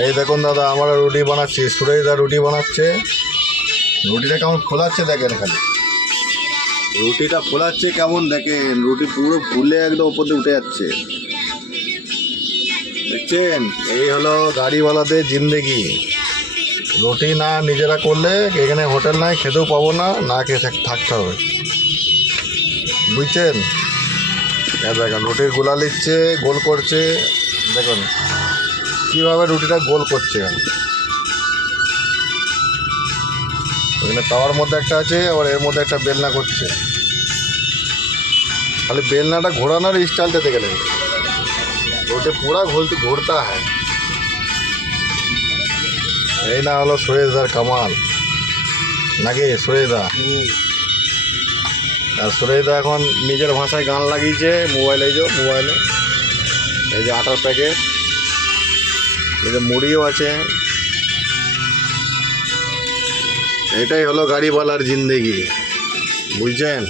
এই দেখুন দাদা, আমরা রুটি বানাচ্ছি, সুরেশদা রুটি বানাচ্ছে। রুটিটা কেমন ফোলাচ্ছে দেখেন, খালি রুটিটা ফোলাচ্ছে কেমন দেখেন, রুটি পুরো ফুলে একদম ওপর দিয়ে উঠে যাচ্ছে, দেখছেন? এই হলো গাড়িওয়ালাদের জিন্দেগি। রুটি না নিজেরা করলে এখানে হোটেল নাই, খেতেও পাবো না, না খেয়ে থাকতে হবে, বুঝছেন? দেখেন রুটির গোলা নিচ্ছে, গোল করছে, দেখুন কীভাবে রুটিটা গোল করছে। ওখানে তাওয়ার মধ্যে একটা আছে, আবার এর মধ্যে একটা বেলনা করছে। খালি বেলনাটা ঘোরানোর স্টাইলটা দেখে নেবে, রুটি পুরা ঘুরতা হয়। এই না হলো সুরেশদার কামাল, নাকি সুরেশদা? আর সুরেশদা এখন নিজের ভাষায় গান লাগিয়েছে মোবাইলে, মোবাইলে এই যে আটার প্যাকেট, এই যে মুড়িও আছে। এটাই হলো গাড়িওয়ালার জিন্দেগি, বুঝছেন?